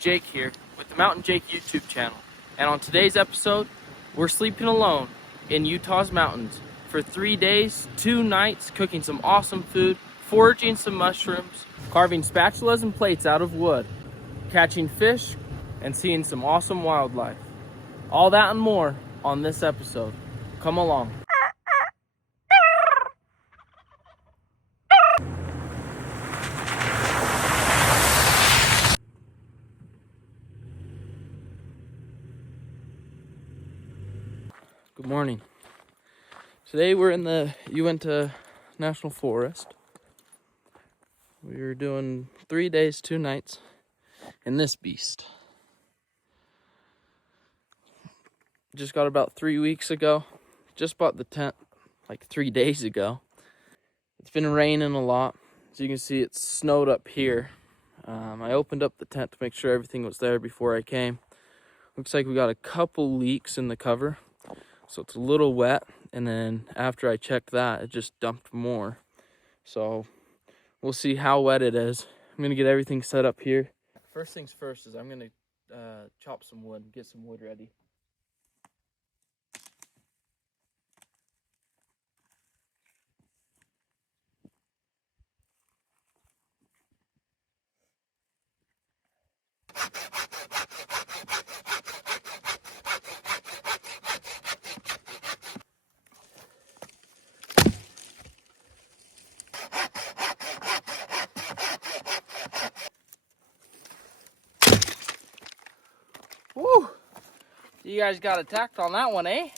Jake here with the Mountain Jake YouTube channel, and on today's episode we're sleeping alone in Utah's mountains for 3 days, 2 nights, cooking some awesome food, foraging some mushrooms, carving spatulas and plates out of wood, catching fish, and seeing some awesome wildlife. All that and more on this episode. Come along. Good morning. Today we're in the Uinta National Forest. We're doing 3 days, 2 nights in this beast. Just got about 3 weeks ago. Just bought the tent like 3 days ago. It's been raining a lot. As you can see, it's snowed up here. I opened up the tent to make sure everything was there before I came. Looks like we got a couple leaks in the cover, so it's a little wet. And then after I checked that, it just dumped more. So we'll see how wet it is. I'm gonna get everything set up here. First things first is I'm gonna chop some wood, get some wood ready. Woo! You guys got attacked on that one, eh?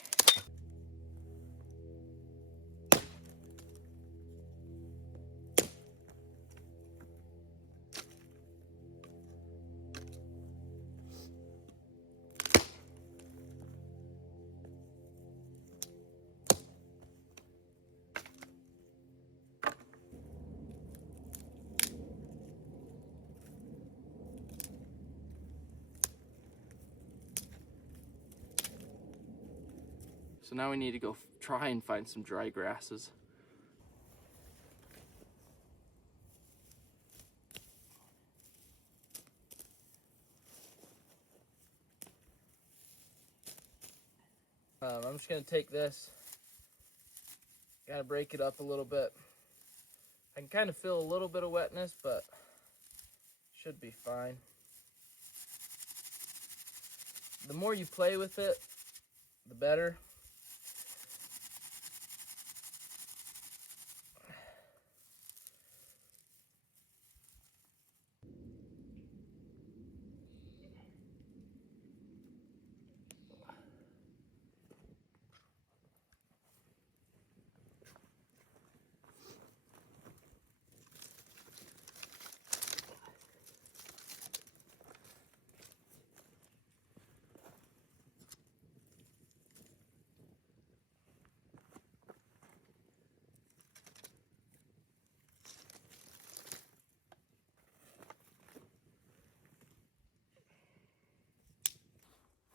So now we need to go try and find some dry grasses. I'm just gonna take this, gotta break it up a little bit. I can kind of feel a little bit of wetness, but should be fine. The more you play with it, the better.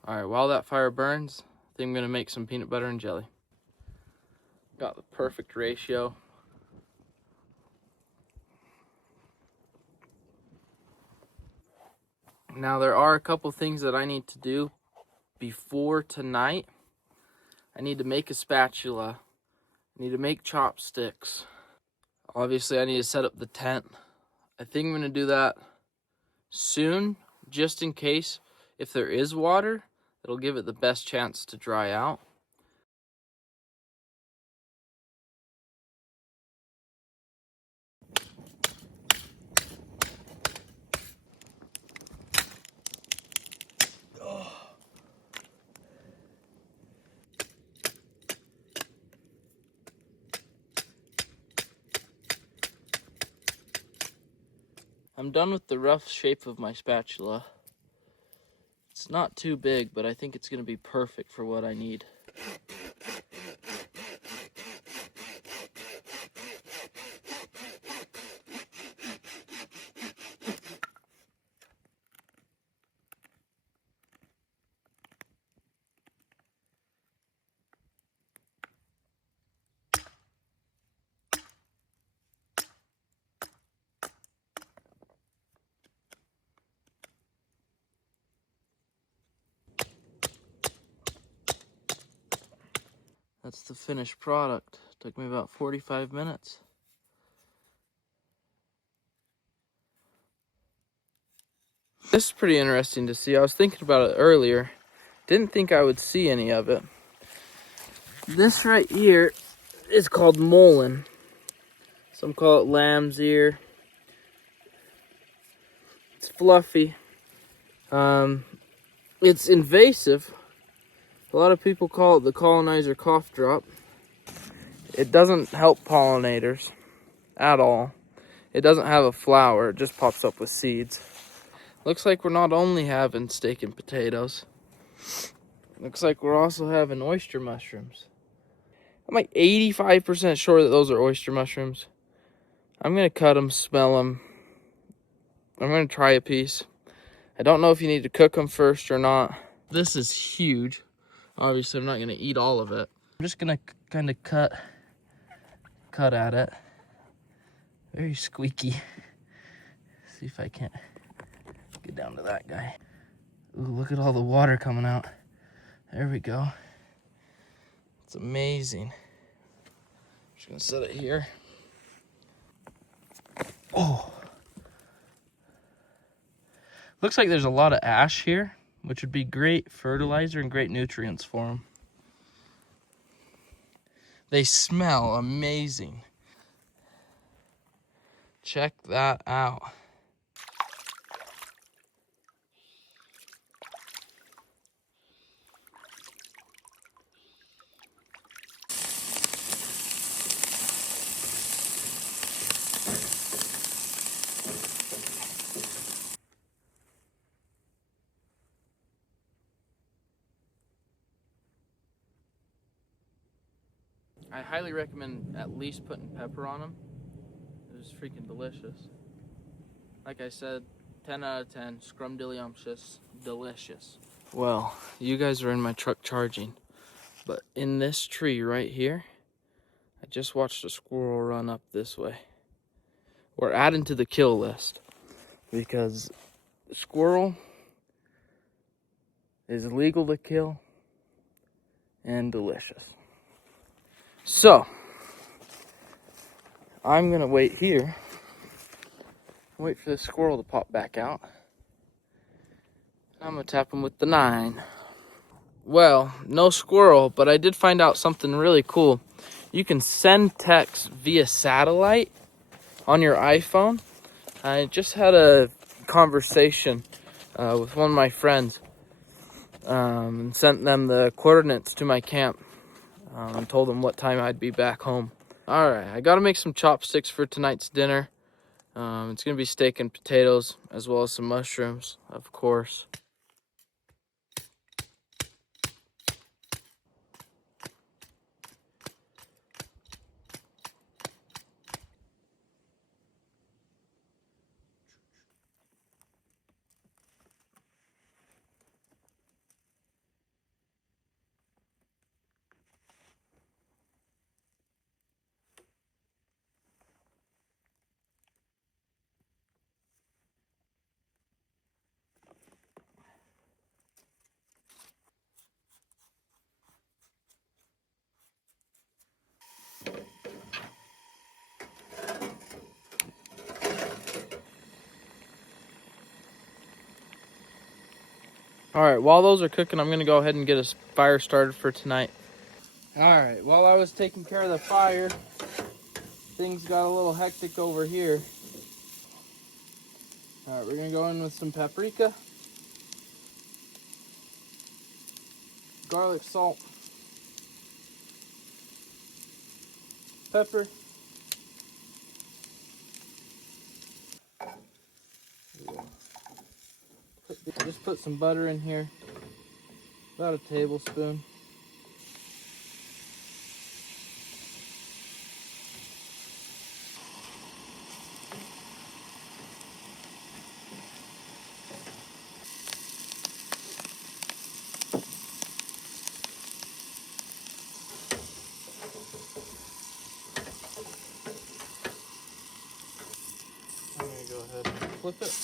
Alright, while that fire burns, I think I'm going to make some peanut butter and jelly. Got the perfect ratio. Now there are a couple things that I need to do before tonight. I need to make a spatula. I need to make chopsticks. Obviously I need to set up the tent. I think I'm going to do that soon, just in case if there is water, it'll give it the best chance to dry out. I'm done with the rough shape of my spatula. It's not too big, but I think it's going to be perfect for what I need. That's the finished product. Took me about 45 minutes. This is pretty interesting to see. I was thinking about it earlier. Didn't think I would see any of it. This right here is called mullein. Some call it lamb's ear. It's fluffy. It's invasive. A lot of people call it the colonizer cough drop. It doesn't help pollinators at all. It doesn't have a flower, it just pops up with seeds. Looks like we're not only having steak and potatoes. Looks like we're also having oyster mushrooms. I'm like 85% sure that those are oyster mushrooms. I'm gonna cut them, smell them. I'm gonna try a piece. I don't know if you need to cook them first or not. This is huge. Obviously, I'm not gonna eat all of it. I'm just gonna kind of cut at it. Very squeaky. See if I can't get down to that guy. Ooh, look at all the water coming out. There we go. It's amazing. Just gonna set it here. Oh. Looks like there's a lot of ash here, which would be great fertilizer and great nutrients for them. They smell amazing. Check that out. I highly recommend at least putting pepper on them. It was freaking delicious. Like I said, 10 out of 10, scrumdiddlyumptious, delicious. Well, you guys are in my truck charging, but in this tree right here, I just watched a squirrel run up this way. We're adding to the kill list because squirrel is legal to kill and delicious. So, I'm gonna wait here, wait for the squirrel to pop back out. I'm gonna tap him with the 9. Well, no squirrel, but I did find out something really cool. You can send text via satellite on your iPhone. I just had a conversation with one of my friends and sent them the coordinates to my camp and told them what time I'd be back home. All right, I gotta make some chopsticks for tonight's dinner. It's gonna be steak and potatoes as well as some mushrooms, of course. All right, while those are cooking, I'm gonna go ahead and get a fire started for tonight. All right, while I was taking care of the fire, things got a little hectic over here. All right, we're gonna go in with some paprika, garlic, salt, pepper, just put some butter in here, about a tablespoon. I'm gonna go ahead and flip it.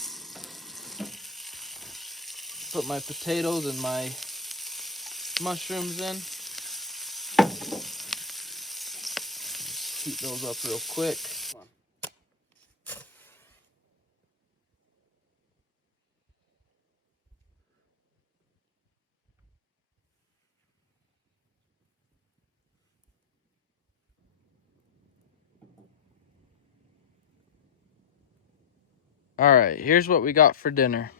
Put my potatoes and my mushrooms in. heat those up real quick. All right, here's what we got for dinner.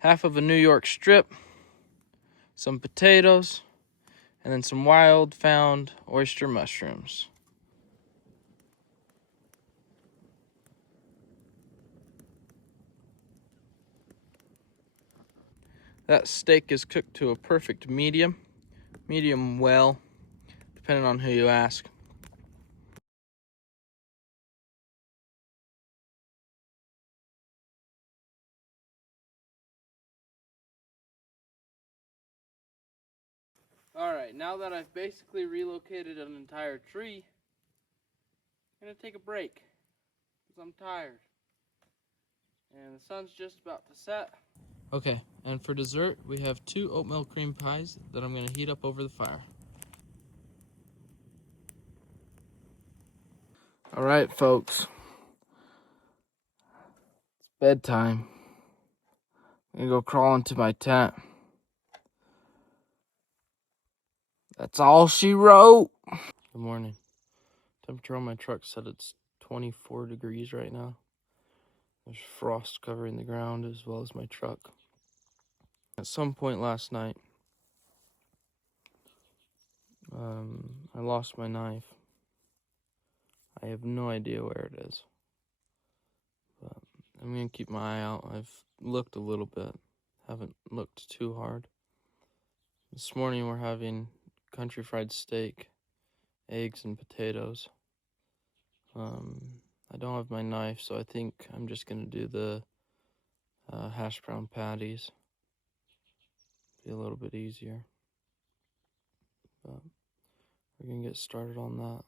Half of a New York strip, some potatoes, and then some wild found oyster mushrooms. That steak is cooked to a perfect medium well, depending on who you ask. All right, now that I've basically relocated an entire tree, I'm gonna take a break because I'm tired. And the sun's just about to set. Okay, and for dessert, we have 2 oatmeal cream pies that I'm gonna heat up over the fire. All right, folks, it's bedtime. I'm gonna go crawl into my tent. That's all she wrote. Good morning. Temperature on my truck said it's 24 degrees right now. There's frost covering the ground as well as my truck. At some point last night, I lost my knife. I have no idea where it is, but I'm gonna keep my eye out. I've looked a little bit, haven't looked too hard. This morning we're having country fried steak, eggs, and potatoes. I don't have my knife, so I think I'm just gonna do the hash brown patties. Be a little bit easier, but we're gonna get started on that.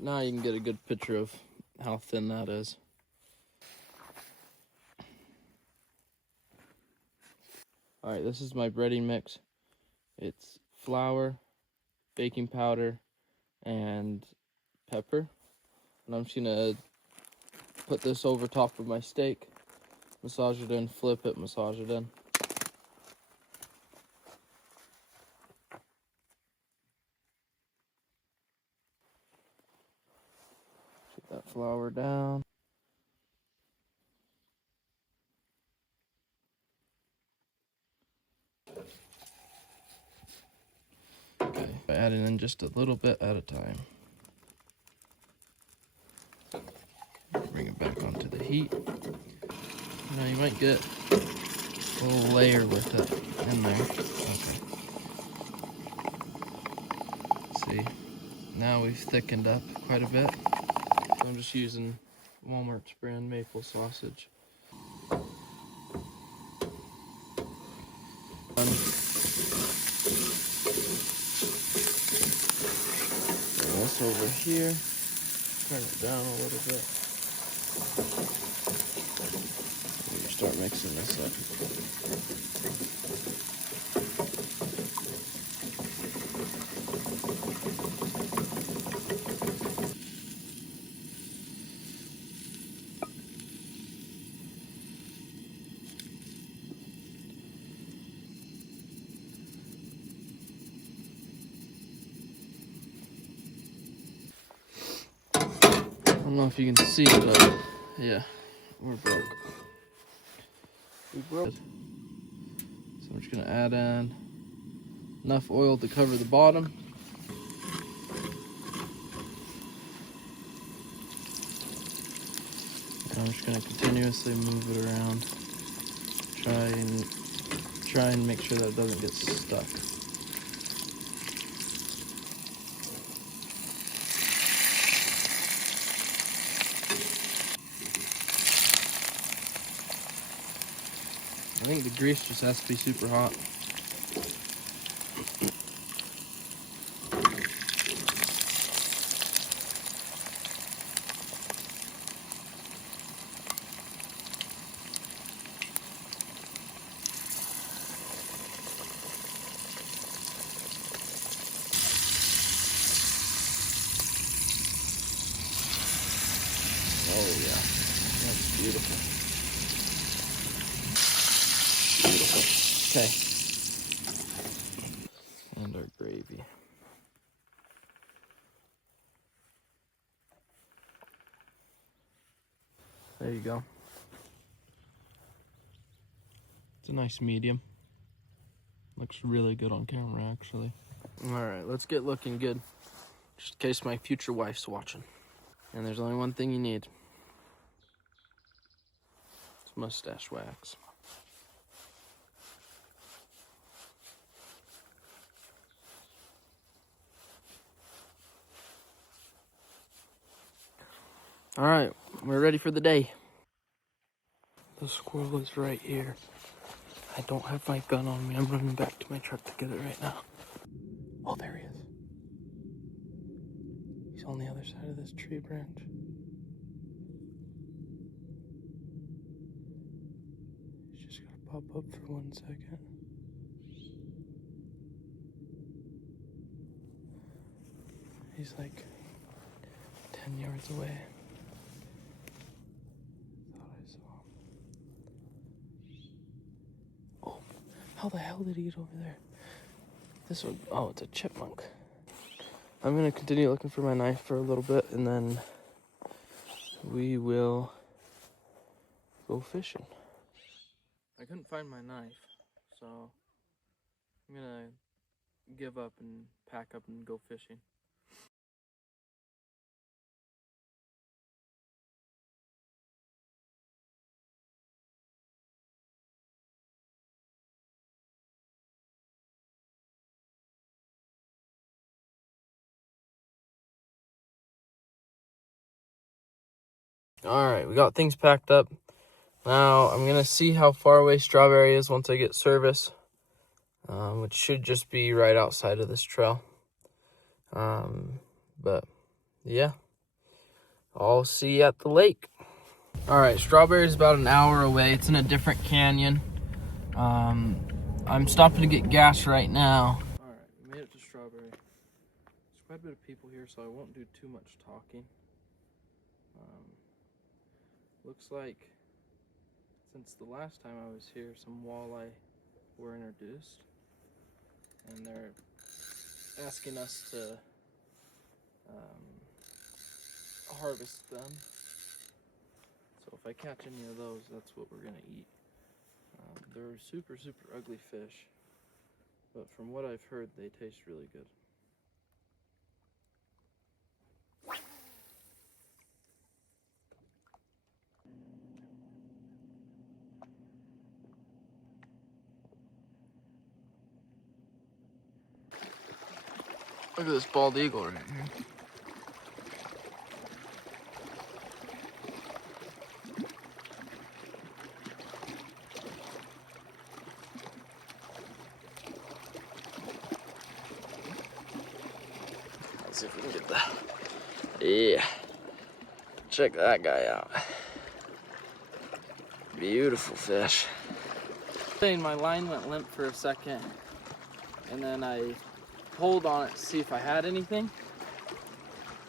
Now you can get a good picture of how thin that is. All right, this is my breading mix. It's flour, baking powder, and pepper. And I'm just gonna put this over top of my steak, massage it in, flip it, massage it in. Put that flour down. Okay, adding in just a little bit at a time. Bring it back onto the heat. Now you might get a little layer with it in there. Okay. See, now we've thickened up quite a bit. I'm just using Walmart's brand maple sausage. Bring this over here. Turn it down a little bit. Start mixing this up. I don't know if you can see, but yeah, we're broke. So I'm just gonna add in enough oil to cover the bottom. And I'm just gonna continuously move it around. Try and make sure that it doesn't get stuck. think the grease just has to be super hot. Oh yeah, that's beautiful. Beautiful. Okay. And our gravy. There you go. It's a nice medium. Looks really good on camera, actually. All right, let's get looking good, just in case my future wife's watching. And there's only one thing you need. It's mustache wax. All right, we're ready for the day. The squirrel is right here. I don't have my gun on me. I'm running back to my truck to get it right now. Oh, there he is. He's on the other side of this tree branch. He's just gotta pop up for 1 second. He's like 10 yards away. Thought I saw him. Oh, how the hell did he get over there? This one, oh, it's a chipmunk. I'm gonna continue looking for my knife for a little bit, and then we will go fishing. I couldn't find my knife, so I'm gonna give up and pack up and go fishing. All right, we got things packed up. Now I'm gonna see how far away Strawberry is once I get service, which should just be right outside of this trail. But yeah, I'll see you at the lake. All right, Strawberry is about an hour away. It's in a different canyon. I'm stopping to get gas right now. All right, we made it to Strawberry. There's quite a bit of people here, so I won't do too much talking. Looks like since the last time I was here, some walleye were introduced, and they're asking us to harvest them. So if I catch any of those, that's what we're gonna eat. They're super ugly fish, but from what I've heard, they taste really good. Look at this bald eagle right here. Let's see if we can get that. Yeah. Check that guy out. Beautiful fish. My line went limp for a second, and then I pulled on it to see if I had anything.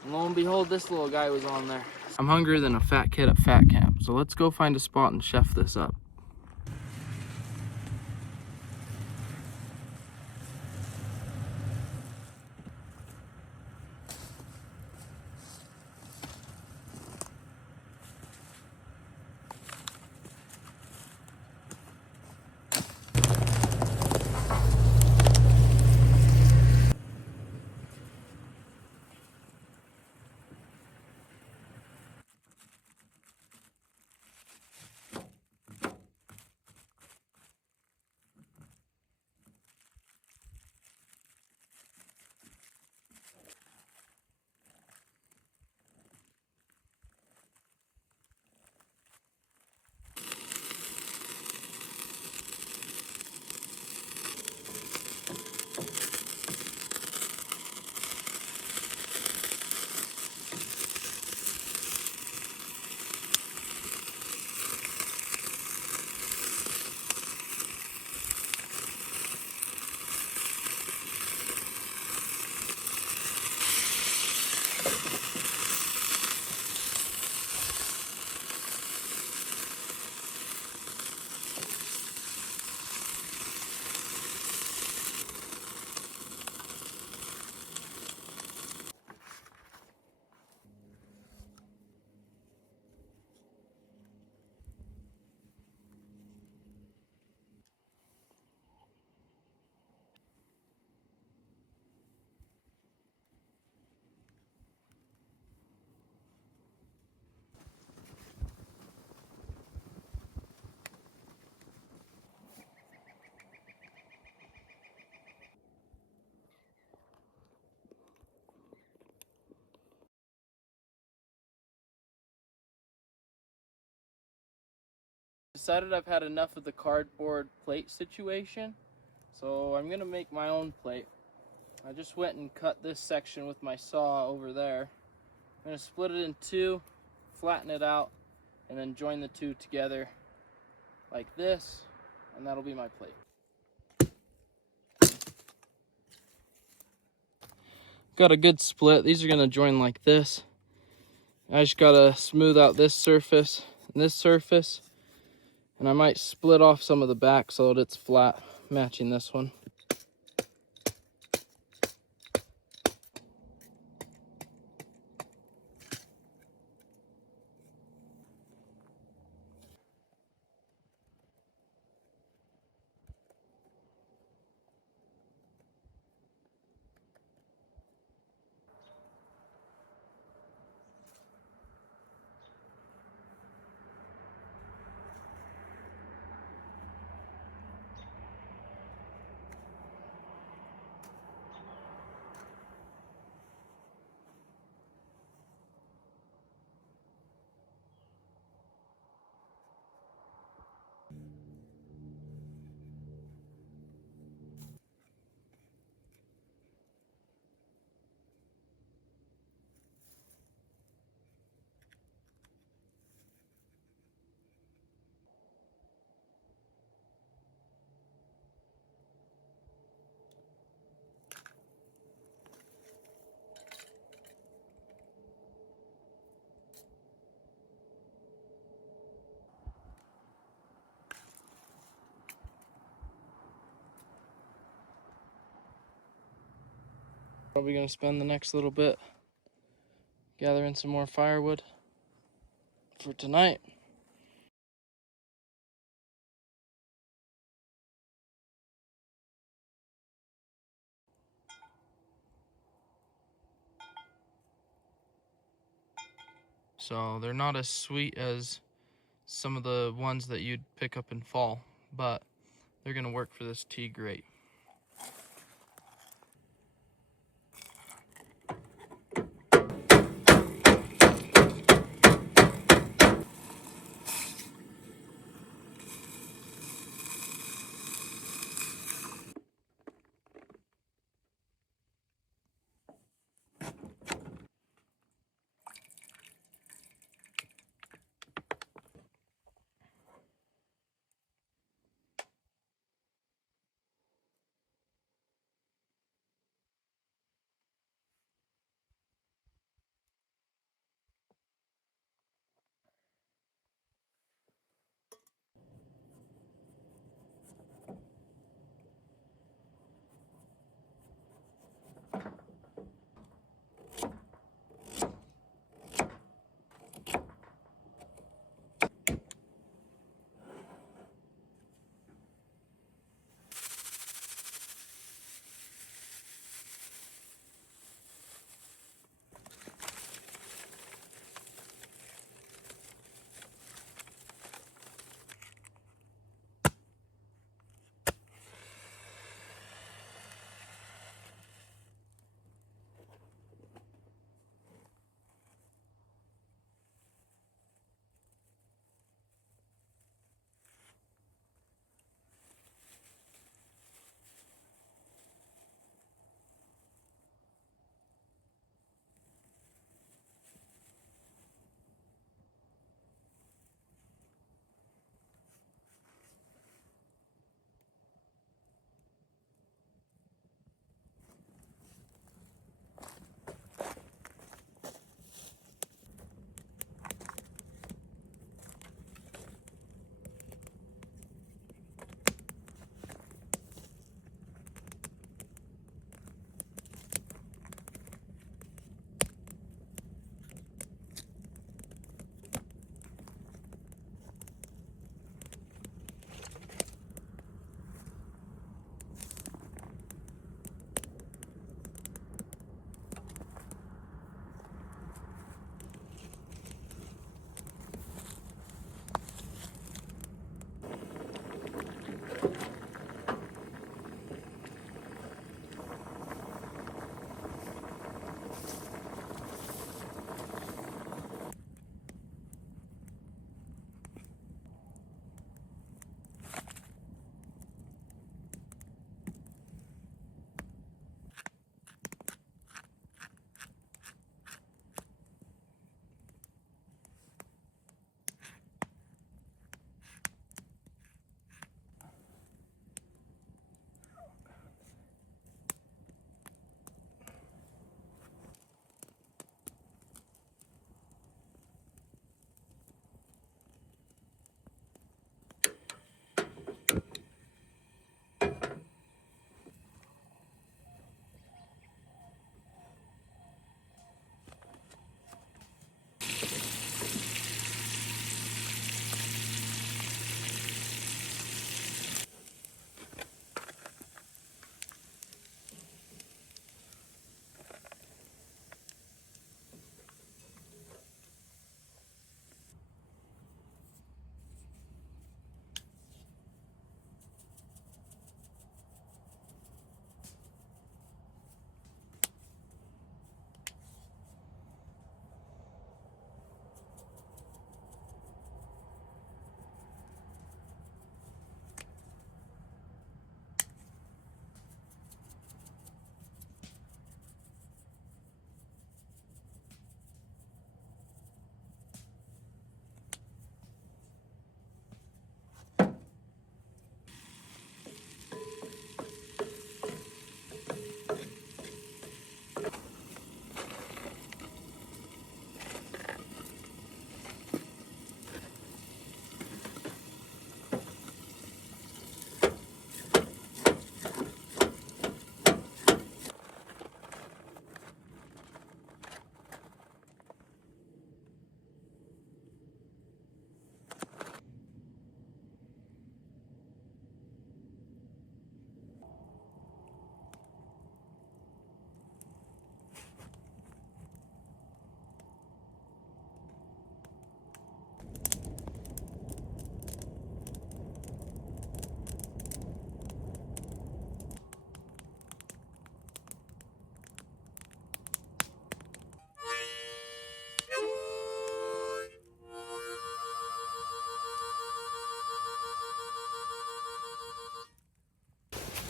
And lo and behold, this little guy was on there. I'm hungrier than a fat kid at fat camp, so let's go find a spot and chef this up. decided I've had enough of the cardboard plate situation, so I'm gonna make my own plate. I just went and cut this section with my saw over there. I'm gonna split it in two, flatten it out, and then join the two together like this, and that'll be my plate. Got a good split. These are gonna join like this. I just gotta smooth out this surface and this surface, and I might split off some of the back so that it's flat, matching this one. Probably gonna spend the next little bit gathering some more firewood for tonight. So they're not as sweet as some of the ones that you'd pick up in fall, but they're gonna work for this tea great.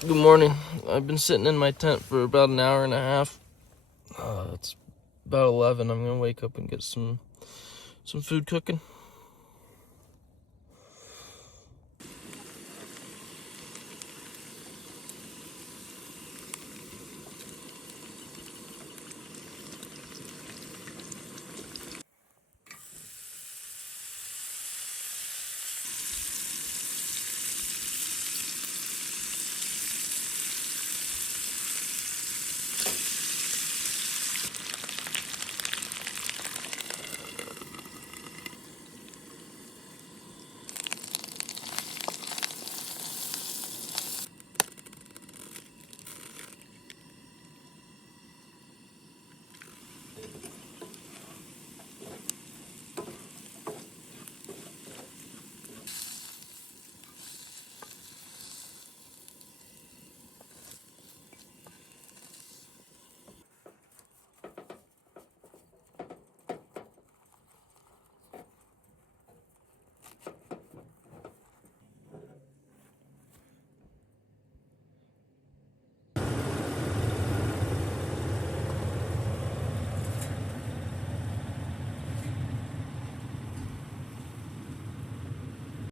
Good morning. I've been sitting in my tent for about an hour and a half. It's about 11. I'm gonna wake up and get some food cooking.